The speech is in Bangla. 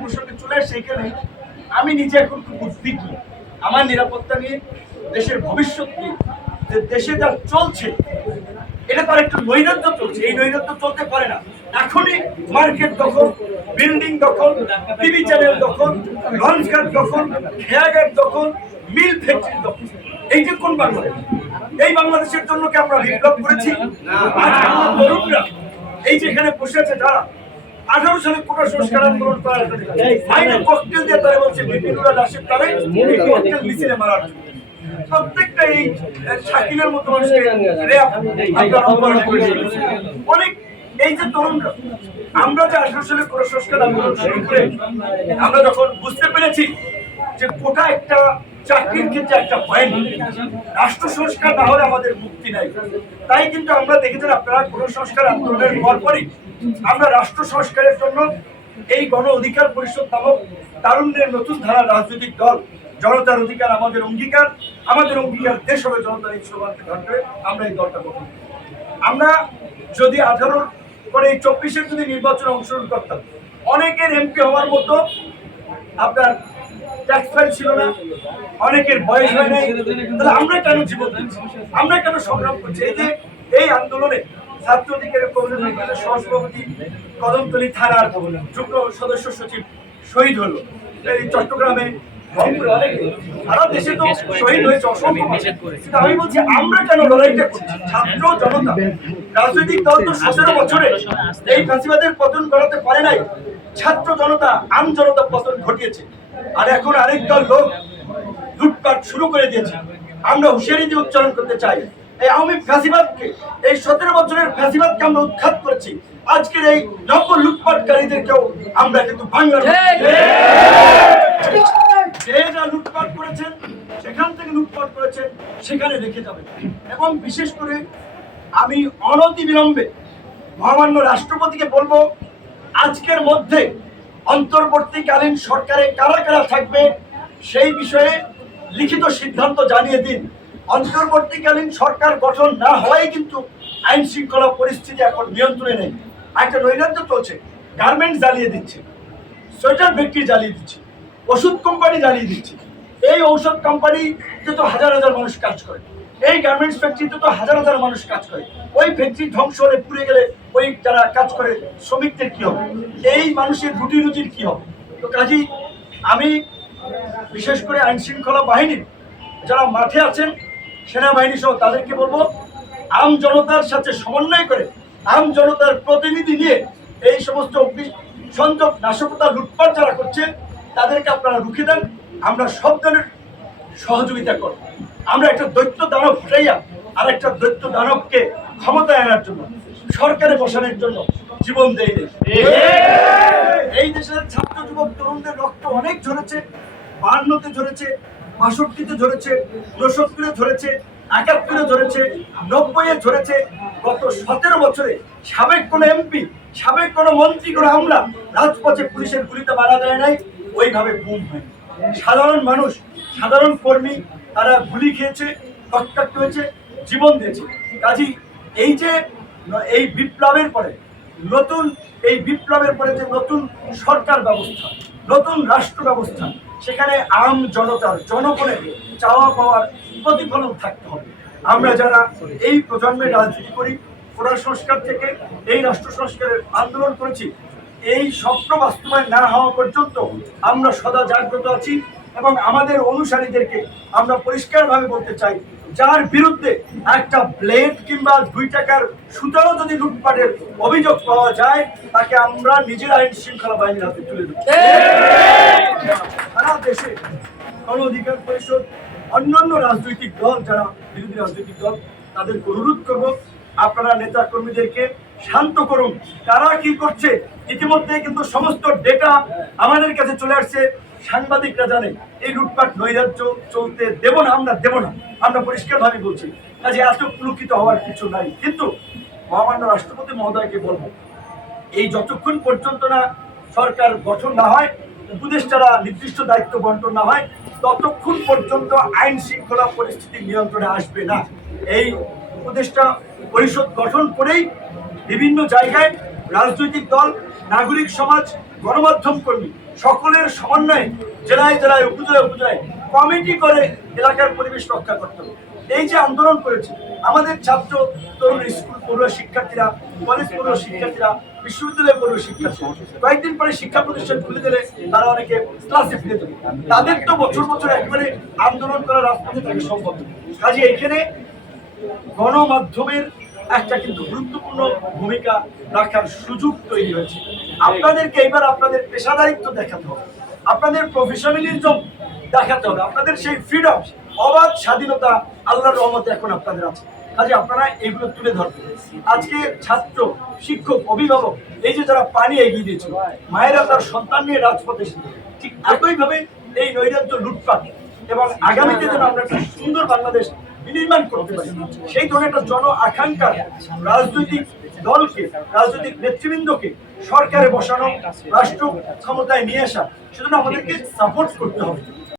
প্রসঙ্গে চলে আসছে এখানে আমি নিজে এখন খুব উদ্বিগ্ন আমার নিরাপত্তা নিয়ে, দেশের ভবিষ্যৎ নিয়ে। যে দেশে যা চলছে এটা তার একটা নৈরাজ্য চলছে, এই নৈরাজ্য চলতে পারে না। এখনই মার্কেট দখল, বিল্ডিং দখল, টিভি চ্যানেল দখল, লঞ্চঘাট দখল, খেয়াঘাট দখল, মিল ফ্যাক্টরি দখল। এই যে কোন বাংলাদেশ? এই বাংলাদেশের জন্য কি আমরা বিপ্লব করেছি? তরুণরা এই যে এখানে বসে আছে যারা 18 সালে কোটা সংস্কার আন্দোলন করার আইনে ককটেল দিয়ে তারা বলছে বিপিনুরা দাসের তারে ককটেল মিছিলে মারার জন্য। প্রত্যেকটা এই শাকিলের মতো মানুষকে অনেক এই যে তরুণরা, আমরা যে 18 সালে কোটা সংস্কার আন্দোলন শুরু করে আমরা যখন বুঝতে পেরেছি যে কোটা একটা চাকরির ক্ষেত্রে একটা পয়েন্ট, রাষ্ট্র সংস্কার না হলে আমাদের মুক্তি নাই। তাই কিন্তু আমরা দেখেছেন আপনারা কোটা সংস্কার আন্দোলনের পরপরই আমরা রাষ্ট্র সংস্কারের জন্য এই গণ অধিকার পরিষদ নামক তারুণ্যের নতুন ধারা রাজনৈতিক দল, জনতার অধিকার আমাদের অঙ্গীকার, আমাদের অঙ্গীকার দেশ হবে জনতার এই স্লোগানকে ধরে আমরা এই দলটা গঠন করি। আমরা যদি 18 পরে 24-এর যদি নির্বাচনে অংশগ্রহণ করতাম, অনেকের এমপি হওয়ার মতো আপনার ট্যাক্স ফাইল ছিল না, অনেকের বয়স হয় নাই, তাহলে আমরা কেন জীবন দিচ্ছি, আমরা কেন সংগ্রাম করছি? এই যে এই আন্দোলনে ছাত্র অধিকারের কমিশনের সহসভাপতি কদমতলী থানার যুগ্ম সদস্য সচিব শহীদ হলো এই চট্টগ্রামে, সারা দেশে তো শহীদ হয়েছে অসংখ্য। আমি বলছি আমরা কেন লড়াইটা করছি? ছাত্র জনতা, রাজনৈতিক দল তো 17 বছরে এই ফাঁসিবাদের পতন করাতে পারে নাই, ছাত্র জনতা আম জনতা পতন ঘটিয়েছে। আর এখন আরেক দল লোক লুটপাট শুরু করে দিয়েছে। আমরা হুঁশিয়ারি দিয়ে উচ্চারণ করতে চাই, এই আওয়ামী ফ্যাসিবাদকে, এই 17 বছরের ফ্যাসিবাদকে আমরা উৎখাত করেছি। আজকের এই নব লুটপাটকারীদেরকেও আমরা কিন্তু বাংলার যে যা লুটপাট করেছেন, সেখান থেকে লুটপাট করেছেন সেখানে রেখে যাবেন। এবং বিশেষ করে আমি অনতিবিলম্বে মহামান্য রাষ্ট্রপতিকে বলবো, আজকের মধ্যে অন্তর্বর্তীকালীন সরকারে কারা কারা থাকবে সেই বিষয়ে লিখিত সিদ্ধান্ত জানিয়ে দিন। অন্তর্বর্তীকালীন সরকার গঠন না হওয়াই কিন্তু আইন শৃঙ্খলা পরিস্থিতি এখন নিয়ন্ত্রণে নেই। একটা নৈরাজ্য চলছে, গার্মেন্টস জ্বালিয়ে দিচ্ছে, সোয়েটার ফ্যাক্টরি জ্বালিয়ে দিচ্ছে, ওষুধ কোম্পানি জ্বালিয়ে দিচ্ছে। এই ঔষধ কোম্পানিতে তো হাজার হাজার মানুষ কাজ করে, এই গার্মেন্টস ফ্যাক্টরিতে তো হাজার হাজার মানুষ কাজ করে। ওই ফ্যাক্টরি ধ্বংস হলে পুড়ে গেলে ওই যারা কাজ করে শ্রমিকদের কি হবে? এই মানুষের রুটি রুজির কি হবে? তো কাজেই আমি বিশেষ করে আইন শৃঙ্খলা বাহিনীর যারা মাঠে আছেন, সেনাবাহিনী সহ তাদেরকে বলবো, আম জনতার সাথে সমন্বয় করে আম জনতার প্রতিনিধি নিয়ে এই সমস্ত সংযোগ নাশকতা লুটপাট যারা করছেন তাদেরকে আপনারা রুখে দেন। আমরা সব ধরনের সহযোগিতা করব। আমরা একটা দৈত্য দানব ফুটাইয়া আর একটা দৈত্য দানবকে ক্ষমতায় আনার জন্য, সরকারে বসানোর জন্য জীবন দেই। এই দেশের ছাত্র যুবক তরুণদের রক্ত অনেক ঝরেছে, 52-তে ঝরেছে, 62-তে ঝরেছে, 69-এ ঝরেছে, 71-এ ঝরেছে, 90-এ ঝরেছে। গত 17 বছরে সাবেক কোনো এমপি, সাবেক কোনো মন্ত্রী, কোনো আমলা রাজপথে পুলিশের গুলিতে মারা যায় নাই, ওইভাবে গুম হয়। সাধারণ মানুষ, সাধারণ কর্মী তারা গুলি খেয়েছে, রক্তাক্ত হয়েছে, জীবন দিয়েছে। কাজী এই যে এই বিপ্লবের পরে এই বিপ্লবের পরে যে নতুন সরকার ব্যবস্থা, নতুন রাষ্ট্র ব্যবস্থা, সেখানে আম জনতার, জনগণের চাওয়া পাওয়ার প্রতিফলন থাকতে হবে। আমরা যারা এই প্রজন্মের রাজনীতি করি, কোটা সংস্কার থেকে এই রাষ্ট্র সংস্কারের আন্দোলন করেছি, এই স্বপ্ন বাস্তবায়ন না হওয়া পর্যন্ত আমরা সদা জাগ্রত আছি। এবং আমাদের অনুসারীদেরকে আমরা পরিষ্কারভাবে বলতে চাই, যার বিরুদ্ধে একটা ব্লেড কিংবা 2 টাকার সুতাও যদি লুটপাটের অভিযোগ পাওয়া যায়, তাকে আমরা নিজেরা আইন শৃঙ্খলা বাহিনীর হাতে তুলে দেব। সারা দেশে গণ অধিকার পরিষদ, অন্যান্য রাজনৈতিক দল, যারা বিরোধী রাজনৈতিক দল, তাদেরকে অনুরোধ করব, আপনারা নেতা কর্মীদেরকে শান্ত করুন। তারা কি করছে ইতিমধ্যে কিন্তু সমস্ত ডেটা আমাদের কাছে চলে আসছে, সাংবাদিকরা জানে। এই লুটপাট নৈরাজ্য চলতে দেব না, আমরা দেব না, আমরা পরিষ্কারভাবে বলছি। কাজে এত পুলকিত হওয়ার কিছু নাই। কিন্তু মহামান্য রাষ্ট্রপতি মহোদয়কে বলবো, এই যতক্ষণ পর্যন্ত না সরকার গঠন না হয়, উপদেষ্টারা নির্দিষ্ট দায়িত্ব বন্টন না হয়, ততক্ষণ পর্যন্ত আইন শৃঙ্খলা পরিস্থিতি নিয়ন্ত্রণে আসবে না। এই উপদেষ্টা পরিষদ গঠন করেই বিভিন্ন জায়গায় রাজনৈতিক দল, নাগরিক সমাজ, গণমাধ্যম কর্মী সকলের সমন্বয়ে জেলায় জেলায় উপজেলায় উপজেলায় কমিটি করে এলাকার পরিবেশ রক্ষা করতে হবে। এই যে আন্দোলন করেছে আমাদের ছাত্র তরুণ, স্কুল পড়ুয়া শিক্ষার্থীরা, কলেজ পড়ুয়া শিক্ষার্থীরা, বিশ্ববিদ্যালয় পড়ুয়া শিক্ষার্থীরা, কয়েকদিন পরে শিক্ষা প্রতিষ্ঠান খুলে দিলে তারা অনেকে ক্লাসে ফিরে যাবে। তাদের তো বছর বছর একেবারে আন্দোলন করা রাজপথে থাকা সম্ভব নয়। কাজে এখানে গণমাধ্যমের একটা কিন্তু গুরুত্বপূর্ণ ভূমিকা রাখার সুযোগ তৈরি হয়েছে। আপনাদেরকে এবার আপনাদের পেশাদারিত্ব দেখাতে হবে, আপনাদের প্রফেশনালিজম দেখাতে হবে, আপনাদের সেই ফ্রিডম, অবাধ স্বাধীনতা আল্লাহর রহমতে এখন আপনাদের আছে। কাজে আপনারা এগুলো তুলে ধরবেন। আজকে ছাত্র, শিক্ষক, অভিভাবক, এই যে যারা পানি এগিয়ে দিয়েছিল, মায়েরা তার সন্তান নিয়ে রাজপথে এসেছে, ঠিক একইভাবে এই নৈরাজ্য, লুটপাট এবং আগামীতে যেন আমরা একটা সুন্দর বাংলাদেশ বিনির্মাণ করতে পারি, সেই ধরনের একটা জন আকাঙ্ক্ষা রাজনৈতিক দলকে, রাজনৈতিক নেতৃবৃন্দকে সরকারে বসানো, রাষ্ট্র ক্ষমতায় নিয়ে আসা, সেজন্য আমাদেরকে সাপোর্ট করতে হবে।